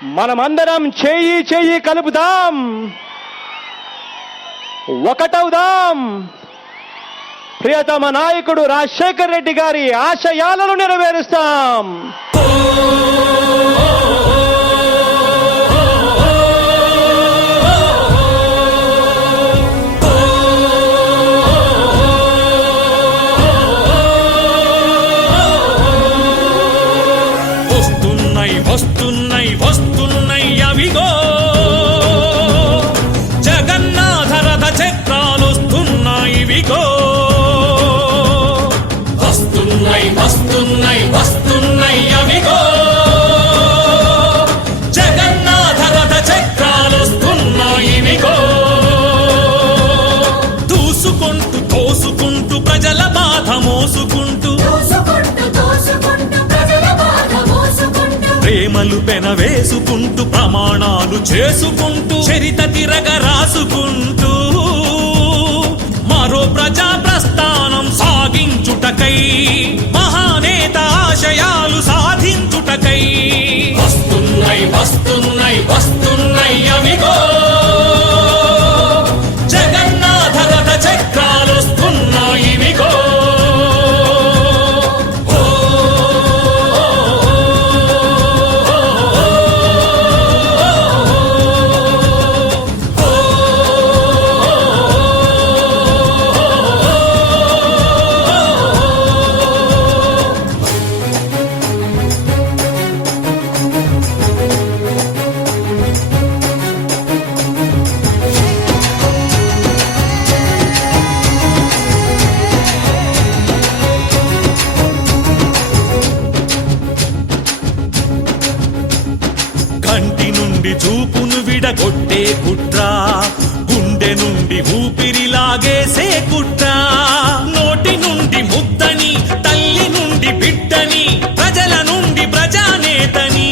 మనమందరం చేయి చేయి కలుపుదాం, ఒకటవుదాం. ప్రియతమ నాయకుడు రాజశేఖర్ రెడ్డి గారి ఆశయాలను నెరవేరుస్తాం. వస్తున్నాయి వస్తున్నాయి అవిగో జగన్నాథ రథ చక్రాలు వస్తున్నాయి విగో. వస్తున్నాయి వస్తున్నాయి వస్తున్నాయి అవిగో జగన్నాథ రథ చక్రాలు వస్తున్నాయి విగో. దూసుకుంటూ తోసుకుంటూ ప్రజల బాధ మోసుకుంటూ, ప్రేమలు పెనవేసుకుంటూ, ప్రమాణాలు చేసుకుంటూ, చరిత తిరగ రాసుకుంటూ, మరో ప్రజా ప్రస్థానం సాగించుటకై, మహానేత ఆశయాలు సాధించుటకై. వస్తున్నాయి వస్తున్నాయి వస్తున్నాయి అవిగో జగన్నాథ రథ చక్రాలు వస్తున్నాయి విగో. కంటి నుండి చూపును విడగొట్టే కుట్ర, గుండె నుండి ఊపిరి లాగేసే కుట్ర, నోటి నుండి ముద్దని, తల్లి నుండి బిడ్డని, ప్రజల నుండి ప్రజానేతని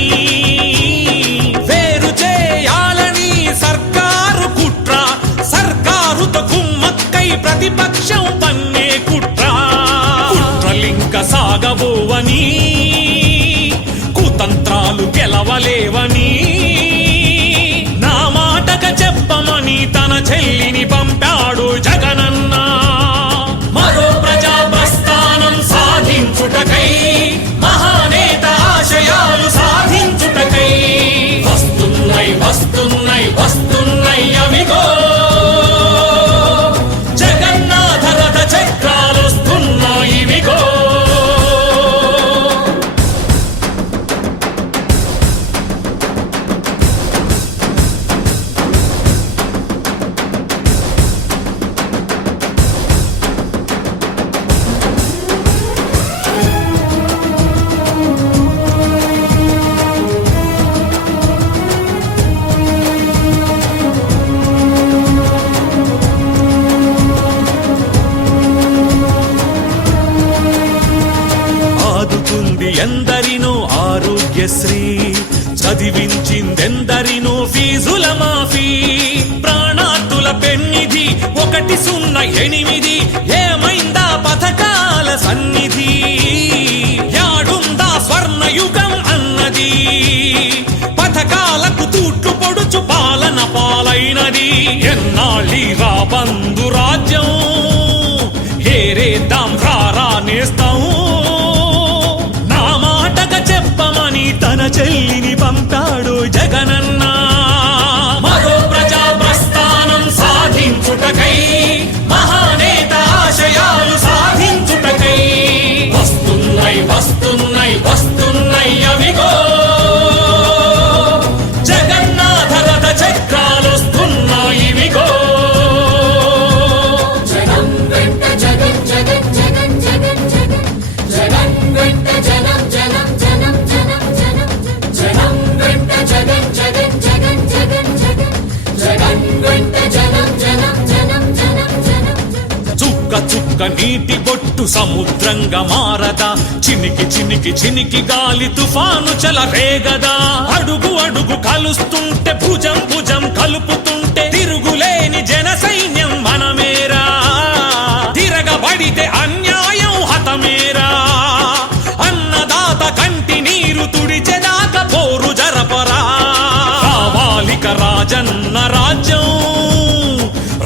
వేరు చేయాలని సర్కారు కుట్ర, సర్కారుతో కుమ్మక్కై ప్రతిపక్షం పన్నే కుట్ర. కుట్రలింక సాగబోవని, కుతంత్రాలు గెలవలేవని, నా మాటక చెప్పమని తన చెల్లిని పంపాడు జగనన్న. మరో ప్రజా ప్రస్థానం సాధించుటకై, మహానేత ఆశయాలు సాధించుటకై. వస్తున్నాయి వస్తున్నాయి వస్తున్నాయి అవిగో జగన్నాథ రథ చక్రాలు వస్తున్నాయి విగో. ఎందరినో ఆరోగ్యశ్రీ, చదివించిందెందరినో ఫీజుల మాఫీ, ప్రాణాతుల పెన్నిధి 108 ఏమైందా పథకాల సన్నిధి, యాడుందా స్వర్ణయుగం అన్నది, పథకాలకు తూట్లు పొడుచు పాలన పాలైనది. ఎన్నాళ్ళీ రాబందు రాజ్యం, ఏరేద్దాం రారా నేస్తాం, చెప్పమని తన చెల్లిని పంపాడు జగనన్న. మరో ప్రజా ప్రస్థానం సాధించుటకై, మహానేత ఆశయాలు సాధించుటకై. వస్తున్నాయి వస్తున్నాయి వస్తున్నాయి అవిగో జగన్నాథ రథ చక్రాలు వస్తున్నాయి విగో. జగన్ వెంట జగన్ జగన్ జగన్ జగన్ జగన్, జగన్ వెంట జనం జనం జనం జనం జనం, జనం వెంట జగన్ జగన్ జగన్ జగన్ జగన్, జగన్ వెంట జనం జనం జనం జనం జనం. చుక్క చుక్క నీటి బొట్టు సముద్రంగా మారదా, చినికి చినికి చినికి గాలి తుఫాను చెలరేగదా, అడుగు అడుగు కలుస్తుంటే భుజం భుజం కలుపుతుంటే తిరుగులేని జన సైన్యం మనమేరా, తిరగబడితే అన్యాయం హతమేరా, అన్నదాత కంటి నీరు తుడిచెదాక పోరు జరపరా. రాజ్యం,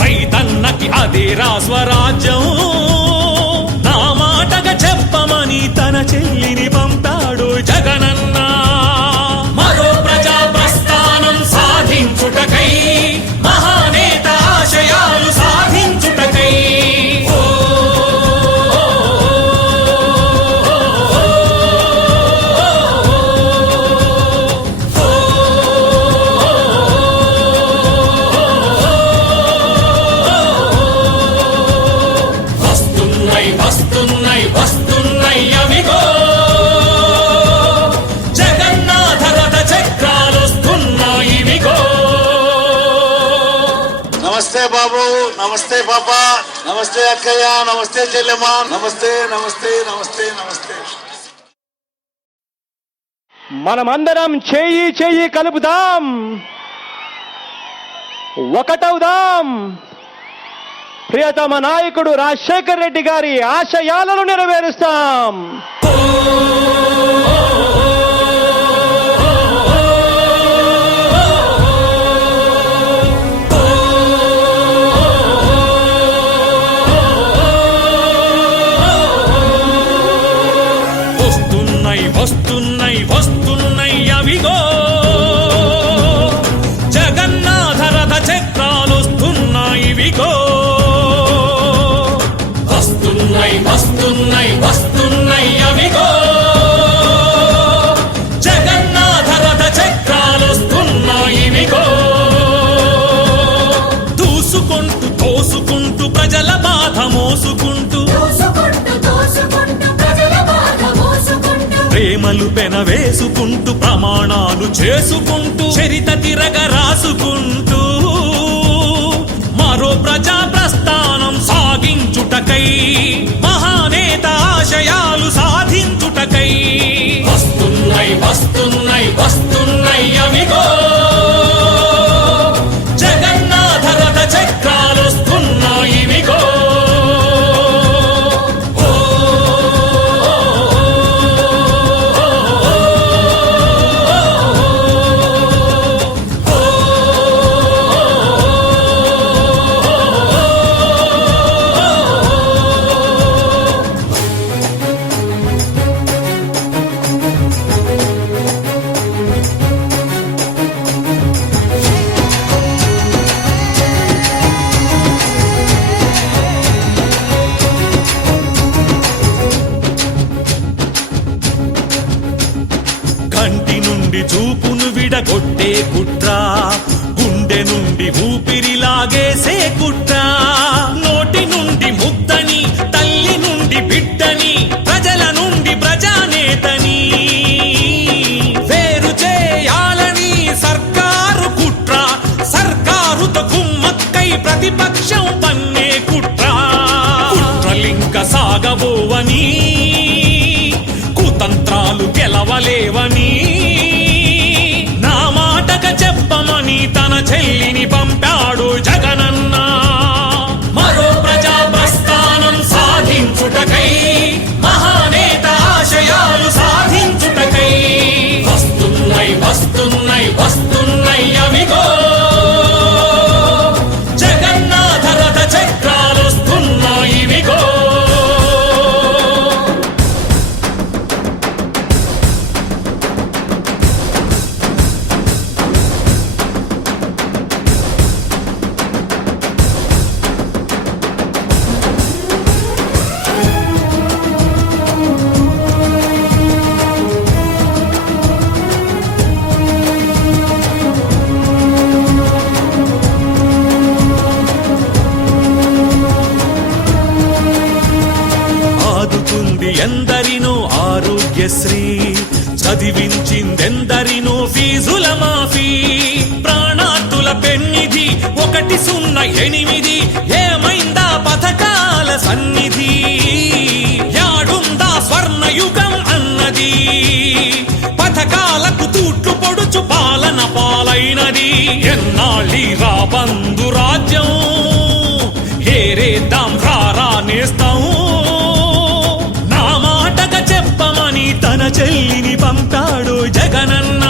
రైతన్నకి అదేరా స్వరాజ్యం. నా మాటగా చెప్పమని తన చెల్లిని పంపాడు జగనన్న. మరో ప్రజా ప్రస్థానం సాధించుటకై, మహానేత ఆశయాలు సాధించుటకై. వస్తున్నాయి వస్తున్నాయి అవిగో, జగన్నాథ రథ చక్రాలు వస్తున్నాయి ఇవిగో. నమస్తే బాబు, నమస్తే పాప, నమస్తే అక్కయ్య, నమస్తే చెల్లెమ్మ, నమస్తే నమస్తే నమస్తే నమస్తే. మనమందరం చెయ్యి చెయ్యి కలుపుదాం, ఒకటవుదాం. ప్రియతమ నాయకుడు రాజశేఖర్ రెడ్డి గారి ఆశయాలను నెరవేరుస్తాం. వస్తున్నాయి వస్తున్నాయి వస్తున్నాయి అవిగో, జగన్నాథ రథ చక్రాలు వస్తున్నాయి ఇవిగో. వస్తున్నాయి వస్తున్నాయి అవిగో, జగన్నాథ రథ చక్రాలు వస్తున్నాయి ఇవిగో. దూసుకుంటూ తోసుకుంటూ ప్రజల బాధ మోసుకుంటూ, ప్రేమలు పెన వేసుకుంటూ, ప్రమాణాలు చేసుకుంటూ, చరిత తిరగ రాసుకుంటూ, మరో ప్రజా ప్రస్థానం సాగించుటకై, మహానేత ఆశయాలు సాధించుటకై. వస్తున్నాయి వస్తున్నాయి వస్తున్నాయి అవిగో, జగన్నాథ రథ చక్రాలు వస్తున్నాయి ఇవిగో. కంటి నుండి చూపును విడగొట్టే కుట్ర, గుండె నుండి ఊపిరి లాగేసే కుట్ర, నోటి నుండి ముద్దని, తల్లి నుండి బిడ్డని, ప్రజల నుండి ప్రజానేతని వేరు చేయాలని సర్కారు కుట్ర, సర్కారుతో కుమ్మక్కై ప్రతిపక్షం పన్నే కుట్ర. కుట్రలింక సాగబోవని, కుతంత్రాలు గెలవలేవని, నా మాటక చెప్పమని తన చెల్లిని పంపాడు జగనన్న. మరో ప్రజా ప్రస్థానం సాధించుటకై, మహానేత ఆశయాలు సాధించుటకై. వస్తున్నాయి వస్తున్నాయి వస్తున్నాయి అవిగో, జగన్నాథ రథ చక్రాలు వస్తున్నాయి ఇవిగో. ఎందరినో ఆరోగ్యశ్రీ, చదివించిందెందరినో ఫీజుల మాఫీ, ప్రాణాతుల పెన్నిధి 108 ఏమైందా పథకాల సన్నిధి, యాడుందా స్వర్ణయుగం అన్నది, పథకాలకు తూట్లు పొడుచు పాలన పాలైనది. ఎన్నాళ్ళీ రా బంధు రాజ్యం, ఏరేద్దాం రారా నేస్తాం. తన చెల్లిని పంపాడు జగనన్న.